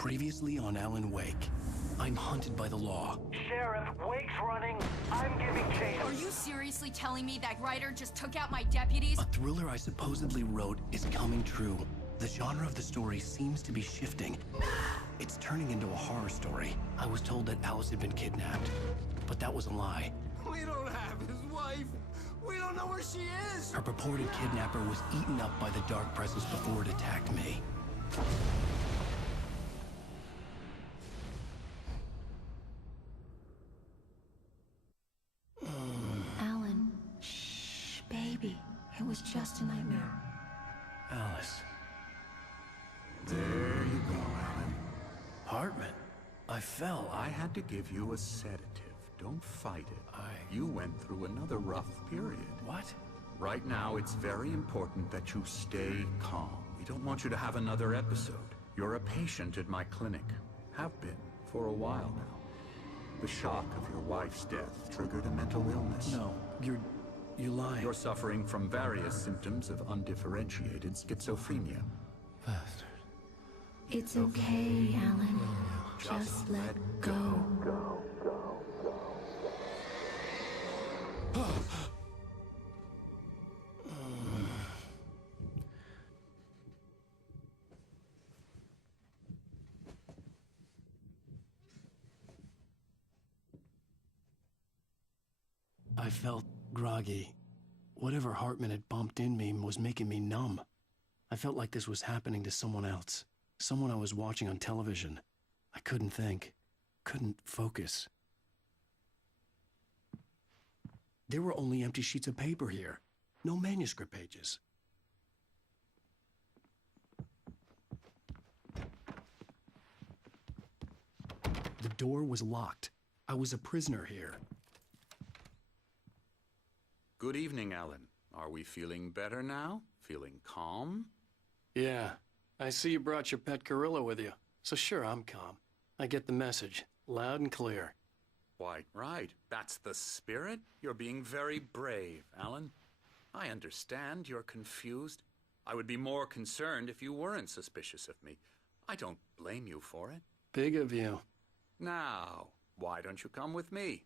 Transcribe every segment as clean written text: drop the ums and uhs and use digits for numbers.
Previously on Alan Wake. I'm hunted by the law. Sheriff, Wake's running. I'm giving chase. Are you seriously telling me that Ryder just took out my deputies? A thriller I supposedly wrote is coming true. The genre of the story seems to be shifting. It's turning into a horror story. I was told that Alice had been kidnapped, but that was a lie. We don't have his wife. We don't know where she is. Her purported kidnapper was eaten up by the dark presence before it attacked me. Alan, shh, baby. It was just a nightmare. Alice. There you go, Alan. Hartman. I fell. I had to give you a sedative. Don't fight it. You went through another rough period. What? Right now, it's very important that you stay calm. We don't want you to have another episode. You're a patient at my clinic. Have been for a while now. The shock of your wife's death triggered a mental illness. No, you're lying. You're suffering from various symptoms of undifferentiated schizophrenia. Bastard. It's okay, Alan. Just let go. I felt groggy. Whatever Hartman had bumped in me was making me numb. I felt like this was happening to someone else. Someone I was watching on television. I couldn't think. Couldn't focus. There were only empty sheets of paper here. No manuscript pages. The door was locked. I was a prisoner here. Good evening, Alan. Are we feeling better now? Feeling calm? Yeah. I see you brought your pet gorilla with you. So sure, I'm calm. I get the message. Loud and clear. Quite right. That's the spirit. You're being very brave, Alan. I understand you're confused. I would be more concerned if you weren't suspicious of me. I don't blame you for it. Big of you. Now, why don't you come with me?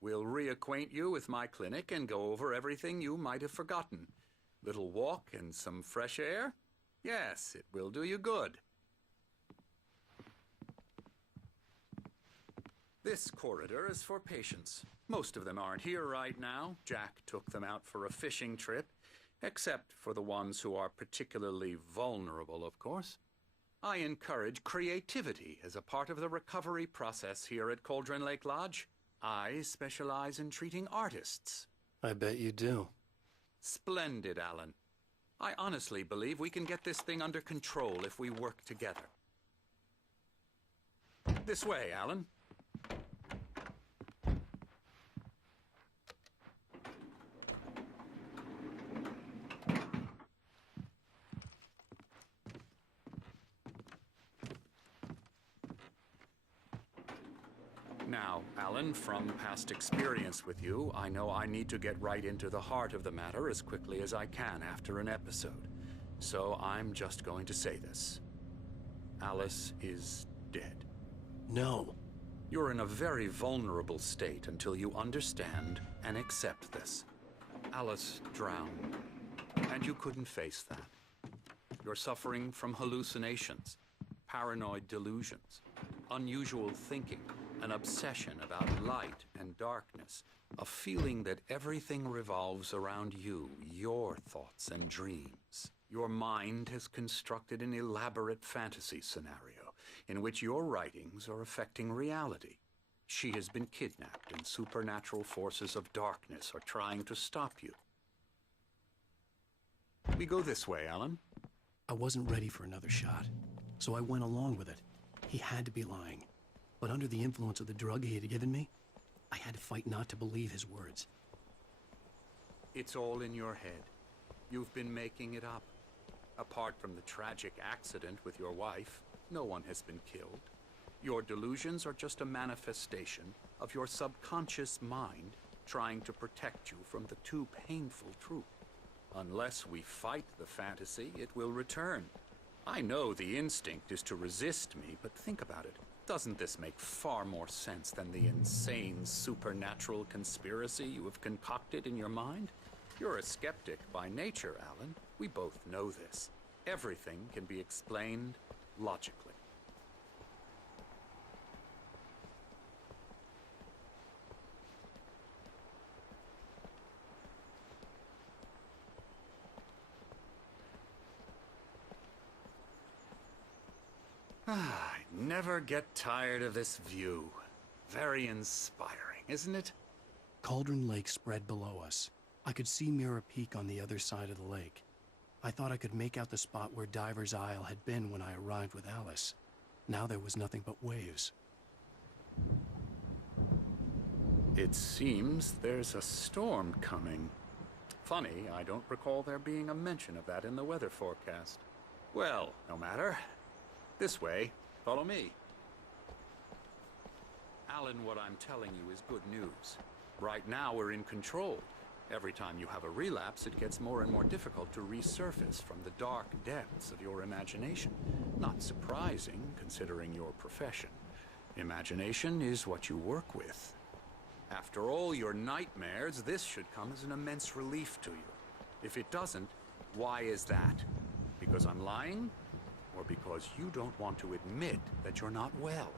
We'll reacquaint you with my clinic and go over everything you might have forgotten. Little walk and some fresh air? Yes, it will do you good. This corridor is for patients. Most of them aren't here right now. Jack took them out for a fishing trip, except for the ones who are particularly vulnerable, of course. I encourage creativity as a part of the recovery process here at Cauldron Lake Lodge. I specialize in treating artists. I bet you do. Splendid, Alan. I honestly believe we can get this thing under control if we work together. This way, Alan. Now, Alan, from past experience with you, I know I need to get right into the heart of the matter as quickly as I can after an episode. So I'm just going to say this. Alice is dead. No. You're in a very vulnerable state until you understand and accept this. Alice drowned, and you couldn't face that. You're suffering from hallucinations, paranoid delusions, unusual thinking, an obsession about light and darkness, a feeling that everything revolves around you, your thoughts and dreams. Your mind has constructed an elaborate fantasy scenario in which your writings are affecting reality. She has been kidnapped and supernatural forces of darkness are trying to stop you. We go this way, Alan. I wasn't ready for another shot, so I went along with it. He had to be lying. But under the influence of the drug he had given me, I had to fight not to believe his words. It's all in your head. You've been making it up. Apart from the tragic accident with your wife, no one has been killed. Your delusions are just a manifestation of your subconscious mind trying to protect you from the too painful truth. Unless we fight the fantasy, it will return. I know the instinct is to resist me, but think about it. Doesn't this make far more sense than the insane supernatural conspiracy you have concocted in your mind? You're a skeptic by nature, Alan. We both know this. Everything can be explained logically. I never get tired of this view. Very inspiring, isn't it? Cauldron Lake spread below us. I could see Mirror Peak on the other side of the lake. I thought I could make out the spot where Diver's Isle had been when I arrived with Alice. Now there was nothing but waves. It seems there's a storm coming. Funny, I don't recall there being a mention of that in the weather forecast. Well, no matter. This way. Follow me. Alan, what I'm telling you is good news. Right now, we're in control. Every time you have a relapse, it gets more and more difficult to resurface from the dark depths of your imagination. Not surprising, considering your profession. Imagination is what you work with. After all your nightmares, this should come as an immense relief to you. If it doesn't, why is that? Because I'm lying? Or because you don't want to admit that you're not well?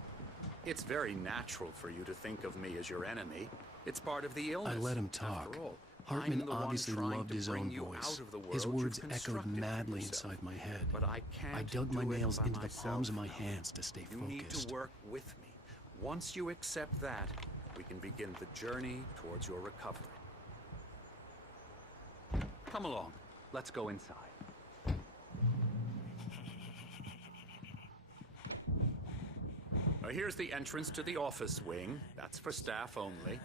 It's very natural for you to think of me as your enemy. It's part of the illness. I let him talk. After all, Hartman I'm the one obviously trying loved to his bring own you voice. out of the world His you've words echoed constructed for madly yourself. inside my head. But I can't I dug my do it nails by into the myself. palms of my hands to stay You need focused. to work with me. Once you accept that, we can begin the journey towards your recovery. Come along. Let's go inside. Now, here's the entrance to the office wing. That's for staff only.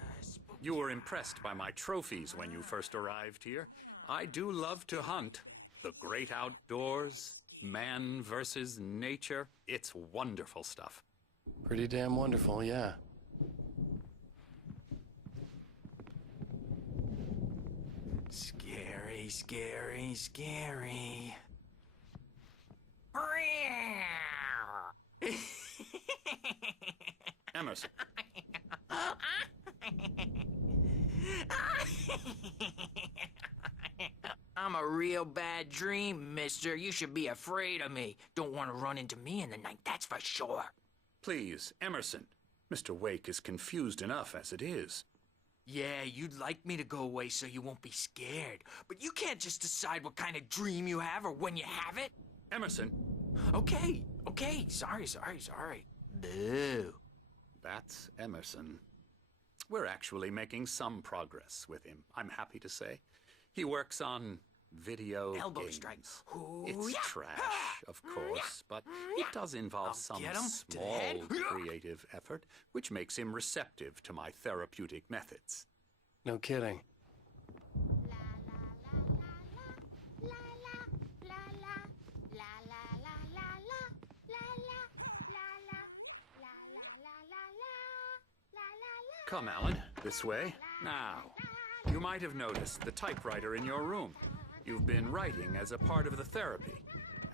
You were impressed by my trophies when you first arrived here. I do love to hunt. The great outdoors, man versus nature. It's wonderful stuff. Pretty damn wonderful, yeah. Scary, scary, scary. Emerson. I'm a real bad dream, mister. You should be afraid of me. Don't want to run into me in the night, that's for sure. Please, Emerson. Mr. Wake is confused enough as it is. Yeah, you'd like me to go away so you won't be scared. But you can't just decide what kind of dream you have or when you have it. Emerson. Okay. Sorry. Boo. That's Emerson. We're actually making some progress with him, I'm happy to say. He works on video Elbow games. strike. It's Ooh-yah. trash, of course, but it does involve I'll some get 'em to the small head. creative effort, which makes him receptive to my therapeutic methods. No kidding. Come, Alan, this way. Now, you might have noticed the typewriter in your room. You've been writing as a part of the therapy.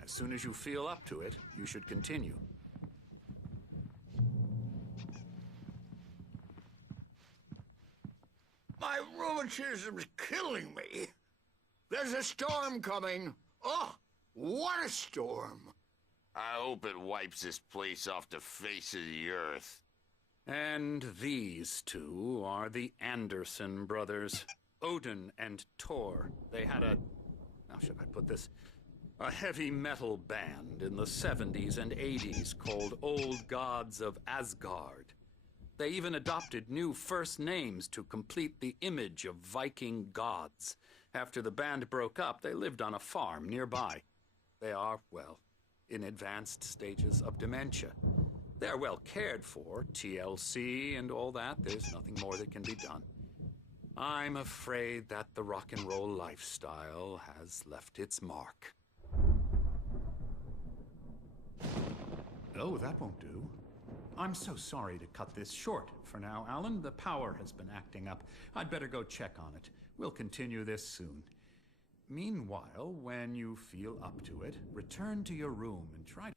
As soon as you feel up to it, you should continue. My rheumatism's killing me. There's a storm coming. Oh, what a storm. I hope it wipes this place off the face of the earth. And these two are the Anderson brothers, Odin and Thor. They had how should I put this? A heavy metal band in the 70s and 80s called Old Gods of Asgard. They even adopted new first names to complete the image of Viking gods. After the band broke up, they lived on a farm nearby. They are, well, in advanced stages of dementia. They're well cared for, TLC and all that. There's nothing more that can be done. I'm afraid that the rock and roll lifestyle has left its mark. Oh, that won't do. I'm so sorry to cut this short for now, Alan. The power has been acting up. I'd better go check on it. We'll continue this soon. Meanwhile, when you feel up to it, return to your room and try